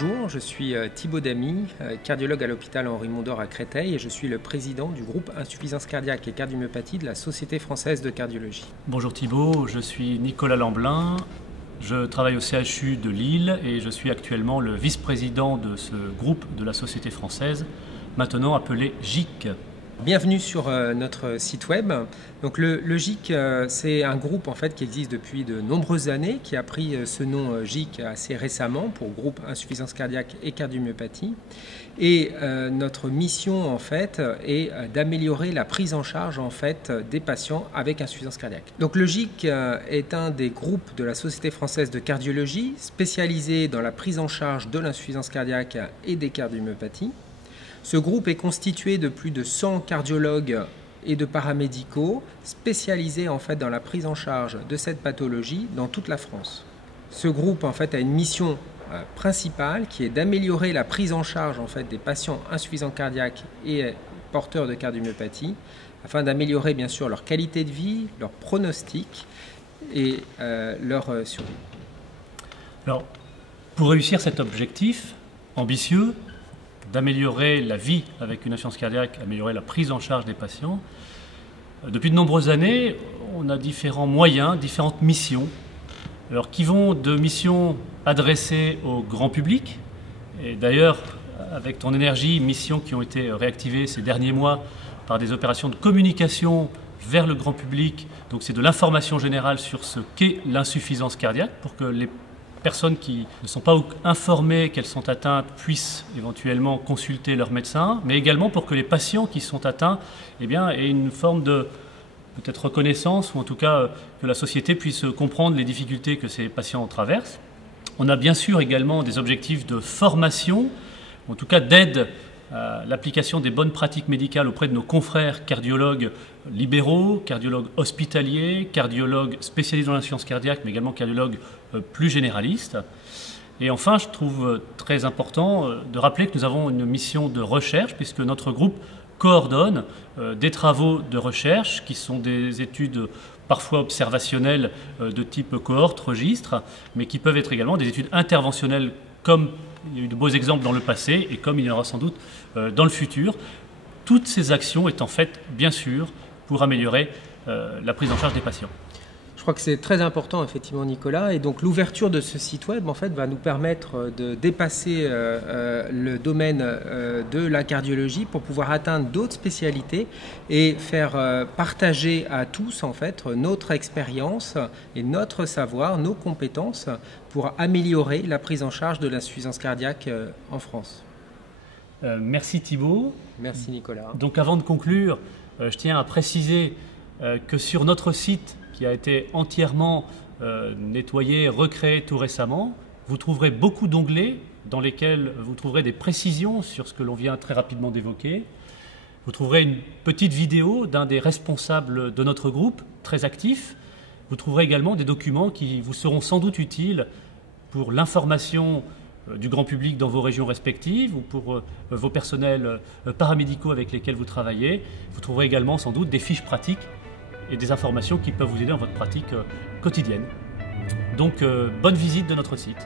Bonjour, je suis Thibaut Damy, cardiologue à l'hôpital Henri Mondor à Créteil et je suis le président du groupe Insuffisance cardiaque et cardiomyopathie de la Société française de cardiologie. Bonjour Thibaut, je suis Nicolas Lamblin, je travaille au CHU de Lille et je suis actuellement le vice-président de ce groupe de la Société française, maintenant appelé GIC. Bienvenue sur notre site web. Donc le GIC, c'est un groupe en fait qui existe depuis de nombreuses années, qui a pris ce nom GIC assez récemment pour groupe Insuffisance cardiaque et cardiomyopathie. Et notre mission en fait est d'améliorer la prise en charge en fait des patients avec insuffisance cardiaque. Donc le GIC est un des groupes de la Société française de cardiologie spécialisé dans la prise en charge de l'insuffisance cardiaque et des cardiomyopathies. Ce groupe est constitué de plus de 100 cardiologues et de paramédicaux spécialisés en fait dans la prise en charge de cette pathologie dans toute la France. Ce groupe en fait a une mission principale qui est d'améliorer la prise en charge en fait des patients insuffisants cardiaques et porteurs de cardiomyopathie afin d'améliorer bien sûr leur qualité de vie, leur pronostic et leur survie. Alors, pour réussir cet objectif ambitieux, d'améliorer la vie avec une insuffisance cardiaque, améliorer la prise en charge des patients. Depuis de nombreuses années, on a différents moyens, différentes missions, alors qui vont de missions adressées au grand public, et d'ailleurs, avec ton énergie, missions qui ont été réactivées ces derniers mois par des opérations de communication vers le grand public, donc c'est de l'information générale sur ce qu'est l'insuffisance cardiaque, pour que les personnes qui ne sont pas informées qu'elles sont atteintes puissent éventuellement consulter leur médecin, mais également pour que les patients qui sont atteints aient une forme de peut-être reconnaissance, ou en tout cas que la société puisse comprendre les difficultés que ces patients traversent. On a bien sûr également des objectifs de formation, en tout cas d'aide à l'application des bonnes pratiques médicales auprès de nos confrères cardiologues libéraux, cardiologues hospitaliers, cardiologues spécialisés dans l'insuffisance cardiaque, mais également cardiologues plus généralistes. Et enfin, je trouve très important de rappeler que nous avons une mission de recherche, puisque notre groupe coordonne des travaux de recherche, qui sont des études parfois observationnelles de type cohorte, registre, mais qui peuvent être également des études interventionnelles, comme il y a eu de beaux exemples dans le passé et comme il y en aura sans doute dans le futur. Toutes ces actions étant faites, bien sûr, pour améliorer la prise en charge des patients. Je crois que c'est très important effectivement Nicolas, et donc l'ouverture de ce site web en fait va nous permettre de dépasser le domaine de la cardiologie pour pouvoir atteindre d'autres spécialités et faire partager à tous en fait notre expérience et notre savoir, nos compétences pour améliorer la prise en charge de l'insuffisance cardiaque en France. Merci Thibaut. Merci Nicolas. Donc avant de conclure, je tiens à préciser que sur notre site, qui a été entièrement nettoyé, recréé tout récemment, vous trouverez beaucoup d'onglets dans lesquels vous trouverez des précisions sur ce que l'on vient très rapidement d'évoquer. Vous trouverez une petite vidéo d'un des responsables de notre groupe, très actif. Vous trouverez également des documents qui vous seront sans doute utiles pour l'information du grand public dans vos régions respectives ou pour vos personnels paramédicaux avec lesquels vous travaillez. Vous trouverez également sans doute des fiches pratiques et des informations qui peuvent vous aider dans votre pratique quotidienne. Donc, bonne visite de notre site.